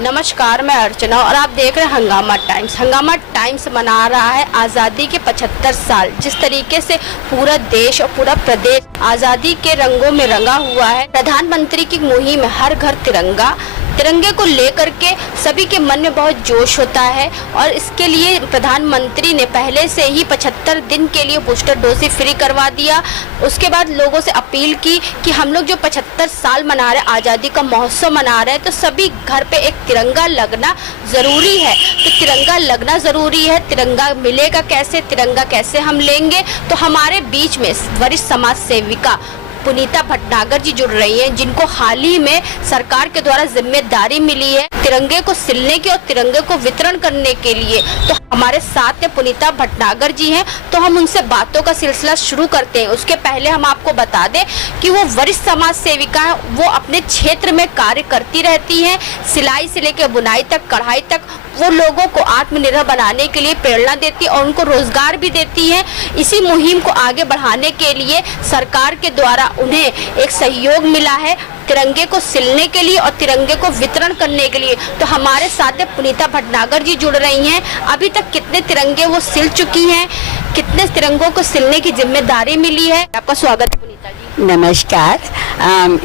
नमस्कार, मैं अर्चना और आप देख रहे हैं हंगामा टाइम्स। हंगामा टाइम्स मना रहा है आज़ादी के 75 साल। जिस तरीके से पूरा देश और पूरा प्रदेश आज़ादी के रंगों में रंगा हुआ है। प्रधानमंत्री की मुहिम हर घर तिरंगा, तिरंगे को लेकर के सभी के मन में बहुत जोश होता है और इसके लिए प्रधानमंत्री ने पहले से ही 75 दिन के लिए बूस्टर डोज फ्री करवा दिया। उसके बाद लोगों से अपील की कि हम लोग जो 75 साल मना रहे हैं, आज़ादी का महोत्सव मना रहे हैं, तो सभी घर पे एक तिरंगा लगना ज़रूरी है। तो तिरंगा लगना ज़रूरी है। तिरंगा मिलेगा कैसे, तिरंगा कैसे हम लेंगे? तो हमारे बीच में वरिष्ठ समाज सेविका पुनीता भटनागर जी जुड़ रही हैं, जिनको हाल ही में सरकार के द्वारा जिम्मेदारी मिली है तिरंगे को सिलने की और तिरंगे को वितरण करने के लिए। तो हमारे साथ में पुनीता भटनागर जी हैं, तो हम उनसे बातों का सिलसिला शुरू करते हैं। उसके पहले हम आपको बता दें कि वो वरिष्ठ समाज सेविका हैं। वो अपने क्षेत्र में कार्य करती रहती हैं, सिलाई से लेकर बुनाई तक, कढ़ाई तक। वो लोगों को आत्मनिर्भर बनाने के लिए प्रेरणा देती है और उनको रोजगार भी देती है। इसी मुहिम को आगे बढ़ाने के लिए सरकार के द्वारा उन्हें एक सहयोग मिला है तिरंगे को सिलने के लिए और तिरंगे को वितरण करने के लिए। तो हमारे साथ पुनीता भटनागर जी जुड़ रही हैं। अभी तक कितने तिरंगे वो सिल चुकी हैं, कितने तिरंगों को सिलने की जिम्मेदारी मिली है? आपका स्वागत है पुनीता जी। नमस्कार।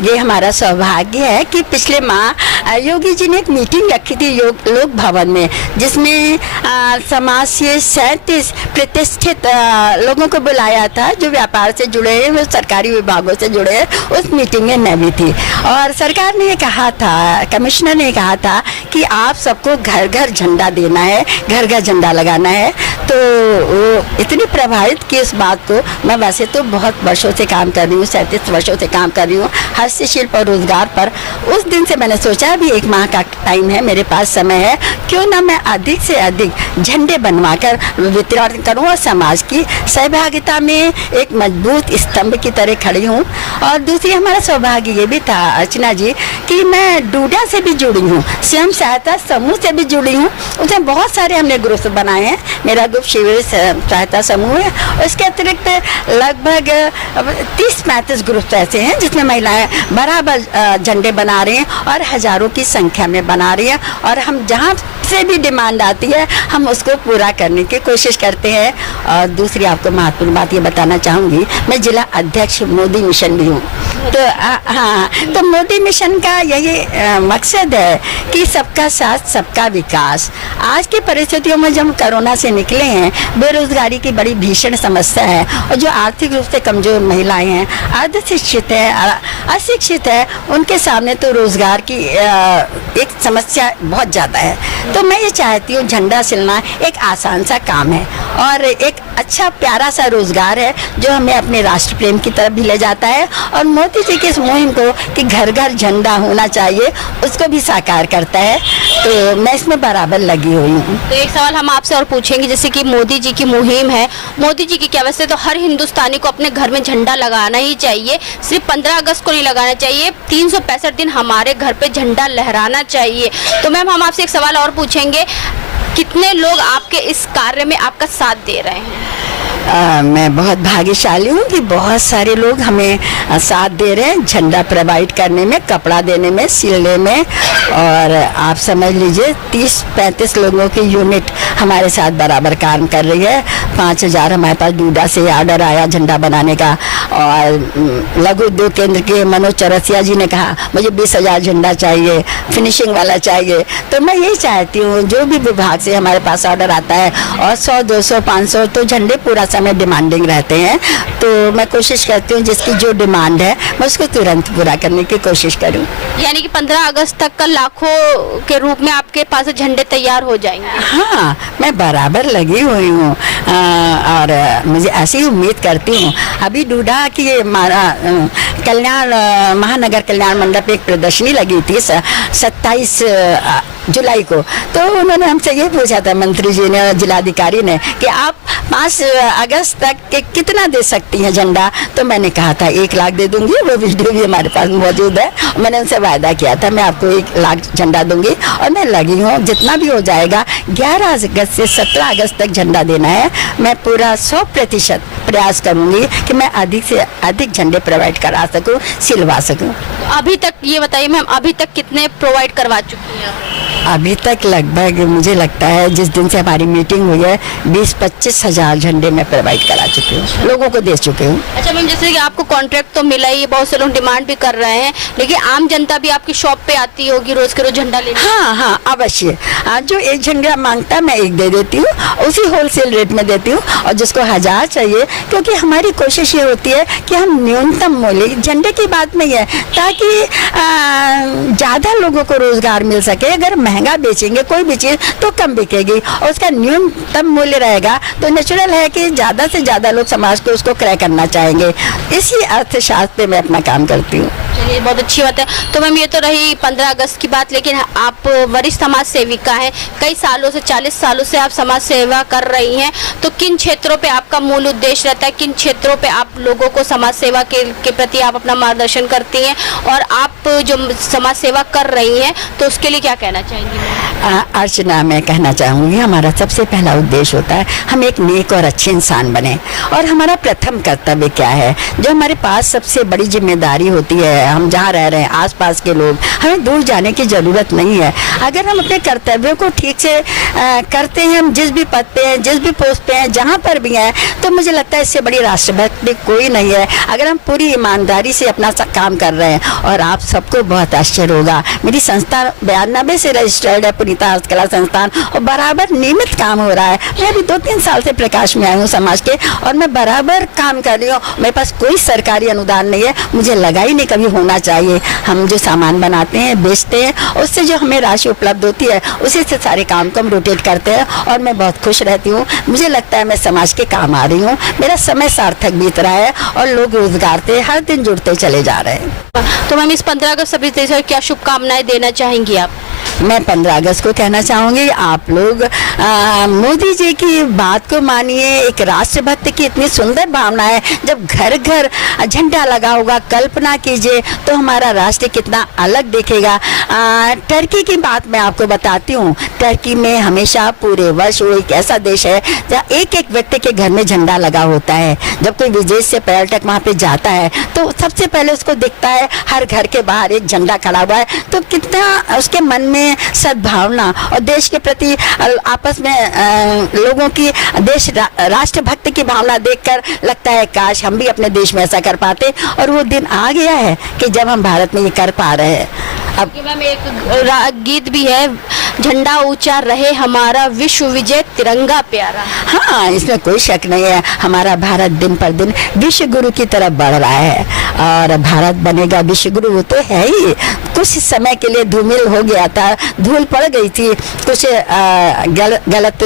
ये हमारा सौभाग्य है कि पिछले माह योगी जी ने एक मीटिंग रखी थी लोक भवन में, जिसमें समाज से 37 प्रतिष्ठित लोगों को बुलाया था जो व्यापार से जुड़े हैं, वो सरकारी विभागों से जुड़े हैं। उस मीटिंग में मैं भी थी और सरकार ने कहा था, कमिश्नर ने कहा था कि आप सबको घर घर झंडा देना है, घर घर झंडा लगाना है। तो वो इतनी प्रभावित की इस बात को। मैं वैसे तो बहुत वर्षों से काम कर रही हूँ, 37 वर्षों से काम कर रही हूँ हस्तशिल्प और रोजगार पर। उस दिन से मैंने सोचा अभी 1 माह का टाइम है, मेरे पास समय है, क्यों ना मैं अधिक से अधिक झंडे बनवाकर वितरण करूँ और समाज की सहभागिता में एक मजबूत स्तंभ की तरह खड़ी हूँ। और दूसरी हमारा सौभाग्य ये भी था अर्चना जी कि मैं डूडा से भी जुड़ी हूँ, स्वयं सहायता समूह से भी जुड़ी हूँ। उसमें बहुत सारे हमने ग्रुप बनाए हैं। मेरा ग्रुप शिविर सहायता समूह है। उसके अतिरिक्त लगभग 30-35 ग्रुप ऐसे हैं जिसमें महिलाएं बराबर झंडे बना रही हैं और हजारों की संख्या में बना रही हैं। और हम जहाँ से भी डिमांड आती है हम उसको पूरा करने की कोशिश करते हैं। और दूसरी आपको महत्वपूर्ण बात ये बताना चाहूँगी, मैं जिला अध्यक्ष मोदी मिशन भी हूँ। तो हाँ, तो मोदी मिशन का यही मकसद है कि सबका साथ सबका विकास। आज की परिस्थितियों में जब कोरोना से निकले हैं, बेरोजगारी की बड़ी भीषण समस्या है और जो आर्थिक रूप से कमजोर महिलाएं हैं, अर्धशिक्षित है, अशिक्षित है, उनके सामने तो रोजगार की एक समस्या बहुत ज़्यादा है। तो मैं ये चाहती हूँ झंडा सिलना एक आसान सा काम है और एक अच्छा प्यारा सा रोजगार है जो हमें अपने राष्ट्र प्रेम की तरफ भी ले जाता है और मोदी जी की इस मुहिम को कि घर घर झंडा होना चाहिए उसको भी साकार करता है। तो मैं इसमें बराबर लगी हुई हूँ। तो एक सवाल हम आपसे और पूछेंगे, जैसे कि मोदी जी की मुहिम है, मोदी जी की क्या, वैसे तो हर हिंदुस्तानी को अपने घर में झंडा लगाना ही चाहिए, सिर्फ 15 अगस्त को नहीं लगाना चाहिए, 365 दिन हमारे घर पे झंडा लहराना चाहिए। तो मैम हम आपसे एक सवाल और पूछेंगे, कितने लोग आपके इस कार्य में आपका साथ दे रहे हैं? मैं बहुत भाग्यशाली हूँ कि बहुत सारे लोग हमें साथ दे रहे हैं झंडा प्रोवाइड करने में, कपड़ा देने में, सिलने में। और आप समझ लीजिए 30-35 लोगों की यूनिट हमारे साथ बराबर काम कर रही है। 5000 हमारे पास डूडा से ऑर्डर आया झंडा बनाने का। और लघु उद्योग केंद्र के मनोज चौरसिया जी ने कहा मुझे 20,000 झंडा चाहिए, फिनिशिंग वाला चाहिए। तो मैं यही चाहती हूँ जो भी विभाग से हमारे पास ऑर्डर आता है और 100, 200, 500 तो झंडे पूरा समय डिमांडिंग रहते हैं। तो मैं कोशिश करती हूँ जिसकी जो डिमांड है मैं उसको तुरंत पूरा करने की कोशिश करूँ। यानी कि 15 अगस्त तक का लाखों के रूप में आपके पास झंडे तैयार हो जाएंगे? हाँ, मैं बराबर लगी हुई हूँ और मुझे ऐसी उम्मीद करती हूँ। अभी डूडा की हमारा कल्याण महानगर कल्याण मंडप एक प्रदर्शनी लगी थी 27 जुलाई को। तो उन्होंने हमसे ये पूछा था मंत्री जी ने और जिलाधिकारी ने कि आप 5 अगस्त तक के कितना दे सकती हैं झंडा? तो मैंने कहा था 1 लाख दे दूंगी। वो वीडियो भी हमारे पास मौजूद है। मैंने उनसे वायदा किया था मैं आपको 1 लाख झंडा दूंगी और मैं लगी हूँ जितना भी हो जाएगा। 11 अगस्त से 17 अगस्त तक झंडा देना है। मैं पूरा 100% प्रयास करूंगी कि मैं अधिक से अधिक झंडे प्रोवाइड करा सकूं, सिलवा सकूं। अभी तक ये बताइए मैम, अभी तक कितने प्रोवाइड करवा चुकी हैं? अभी तक लगभग मुझे लगता है जिस दिन से हमारी मीटिंग हुई है 20-25 हज़ार झंडे मैं प्रोवाइड करा चुकी हूँ, लोगों को दे चुकी हूँ। अच्छा मैम, जैसे कि आपको कॉन्ट्रैक्ट तो मिला ही, बहुत से लोग डिमांड भी कर रहे हैं, लेकिन आम जनता भी आपकी शॉप पे आती होगी रोज के रोज झंडा लेने? हाँ हाँ अवश्य। जो एक झंडा मांगता है मैं एक दे देती हूँ, उसी होलसेल रेट में देती हूँ, और जिसको 1000 चाहिए, क्योंकि हमारी कोशिश ये होती है कि हम न्यूनतम मूल्य, झंडे की बात नहीं है, ताकि ज़्यादा लोगों को रोजगार मिल सके। अगर महंगा बेचेंगे कोई भी चीज़ तो कम बिकेगी, और उसका न्यूनतम मूल्य रहेगा तो नेचुरल है कि ज़्यादा से ज़्यादा लोग समाज को उसको क्रय करना चाहेंगे। इसी अर्थशास्त्र में अपना काम करती हूँ। चलिए बहुत अच्छी बात है। तो मैम ये तो रही 15 अगस्त की बात, लेकिन आप वरिष्ठ समाज सेविका हैं, कई सालों से 40 सालों से आप समाज सेवा कर रही हैं, तो किन क्षेत्रों पे आपका मूल उद्देश्य रहता है, किन क्षेत्रों पे आप लोगों को समाज सेवा के प्रति आप अपना मार्गदर्शन करती हैं, और आप जो समाज सेवा कर रही हैं तो उसके लिए क्या कहना चाहेंगी? अर्चना, मैं कहना चाहूँगी हमारा सबसे पहला उद्देश्य होता है हम एक नेक और अच्छे इंसान बने, और हमारा प्रथम कर्तव्य क्या है, जो हमारे पास सबसे बड़ी जिम्मेदारी होती है, हम जहाँ रह रहे हैं आसपास के लोग, हमें दूर जाने की ज़रूरत नहीं है। अगर हम अपने कर्तव्यों को ठीक से करते हैं, हम जिस भी पद पे हैं, जिस भी पोस्ट पे हैं, जहाँ पर भी हैं, तो मुझे लगता है इससे बड़ी राष्ट्रभक्ति कोई नहीं है। अगर हम पूरी ईमानदारी से अपना काम कर रहे हैं, और आप सबको बहुत आश्चर्य होगा, मेरी संस्था 92 से रजिस्टर्ड है, पुनीता हस्तकला संस्थान, और बराबर नियमित काम हो रहा है। मैं अभी 2-3 साल से प्रकाश में आई हूँ समाज के, और मैं बराबर काम कर रही हूँ। मेरे पास कोई सरकारी अनुदान नहीं है, मुझे लगा ही नहीं कभी होना चाहिए। हम जो सामान बनाते हैं, बेचते हैं, उससे जो हमें राशि उपलब्ध होती है, उसी से सारे काम को हम रोटेट करते हैं, और मैं बहुत खुश रहती हूँ। मुझे लगता है मैं समाज के काम आ रही हूँ, मेरा समय सार्थक बीत रहा है, और लोग रोजगार से हर दिन जुड़ते चले जा रहे हैं। तो मैम इस 15 अगस्त सभी देशों को क्या शुभकामनाएं देना चाहेंगी आप? मैं 15 अगस्त को कहना चाहूँगी, आप लोग मोदी जी की बात को मानिए। एक राष्ट्रभक्त की इतनी सुंदर भावना है, जब घर घर झंडा लगा होगा, कल्पना कीजिए तो हमारा राष्ट्र कितना अलग दिखेगा। टर्की की बात मैं आपको बताती हूँ। टर्की में हमेशा पूरे वर्ष वो एक ऐसा देश है जहाँ एक एक व्यक्ति के घर में झंडा लगा होता है। जब कोई विदेश से पर्यटक वहाँ पे जाता है तो सबसे पहले उसको दिखता है हर घर के बाहर एक झंडा खड़ा हुआ है, तो कितना उसके मन में सद्भावना और देश के प्रति आपस में लोगों की देश राष्ट्रभक्ति की भावना देखकर लगता है काश हम भी अपने देश में ऐसा कर पाते। और वो दिन आ गया है कि जब हम भारत में ये कर पा रहे हैं। अब मैम एक गीत भी है, झंडा ऊंचा रहे हमारा विश्व विजय तिरंगा प्यारा। हाँ, इसमें कोई शक नहीं है, हमारा भारत दिन पर दिन विश्व गुरु की तरफ बढ़ रहा है, और भारत बनेगा विश्व गुरु वो तो है ही। कुछ समय के लिए धूमिल हो गया था, धूल पड़ गई थी कुछ गलत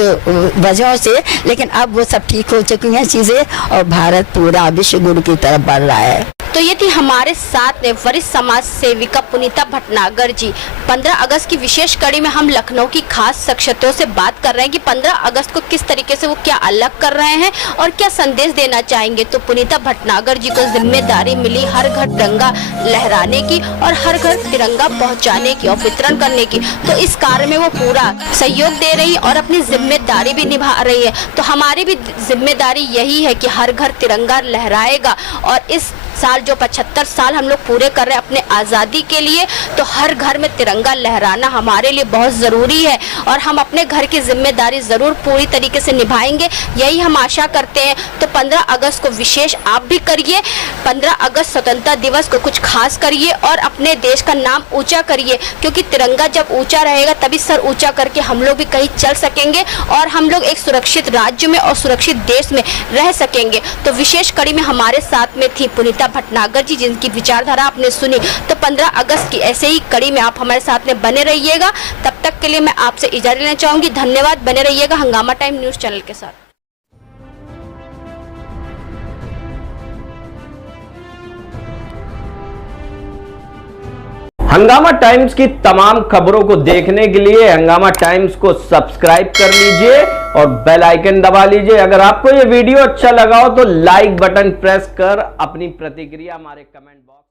वजहों से, लेकिन अब वो सब ठीक हो चुकी हैं चीज़ें, और भारत पूरा विश्व गुरु की तरफ बढ़ रहा है। तो ये थी हमारे साथ में वरिष्ठ समाज सेविका पुनीता भटनागर जी। 15 अगस्त की विशेष कड़ी में हम लखनऊ की खास शख्सियतों से बात कर रहे हैं कि 15 अगस्त को किस तरीके से वो क्या अलग कर रहे हैं और क्या संदेश देना चाहेंगे। तो पुनीता भटनागर जी को जिम्मेदारी मिली हर घर तिरंगा लहराने की और हर घर तिरंगा पहुंचाने की और वितरण करने की। तो इस कार्य में वो पूरा सहयोग दे रही और अपनी जिम्मेदारी भी निभा रही है। तो हमारी भी जिम्मेदारी यही है कि हर घर तिरंगा लहराएगा, और इस साल जो 75 साल हम लोग पूरे कर रहे हैं अपने आज़ादी के लिए, तो हर घर में तिरंगा लहराना हमारे लिए बहुत ज़रूरी है, और हम अपने घर की जिम्मेदारी ज़रूर पूरी तरीके से निभाएंगे, यही हम आशा करते हैं। तो 15 अगस्त को विशेष आप भी करिए, 15 अगस्त स्वतंत्रता दिवस को कुछ खास करिए और अपने देश का नाम ऊंचा करिए, क्योंकि तिरंगा जब ऊंचा रहेगा तभी सर ऊंचा करके हम लोग भी कहीं चल सकेंगे, और हम लोग एक सुरक्षित राज्य में और सुरक्षित देश में रह सकेंगे। तो विशेष कड़ी में हमारे साथ में थी पुनीता भटनागर जी, जिनकी विचारधारा आपने सुनी। तो 15 अगस्त की ऐसे ही कड़ी में आप हमारे साथ में बने रहिएगा। तब तक के लिए मैं आपसे इजाजत लेना चाहूंगी। धन्यवाद। बने रहिएगा हंगामा टाइम न्यूज चैनल के साथ। हंगामा टाइम्स की तमाम खबरों को देखने के लिए हंगामा टाइम्स को सब्सक्राइब कर लीजिए और बेल आइकन दबा लीजिए। अगर आपको ये वीडियो अच्छा लगा हो तो लाइक बटन प्रेस कर अपनी प्रतिक्रिया हमारे कमेंट बॉक्स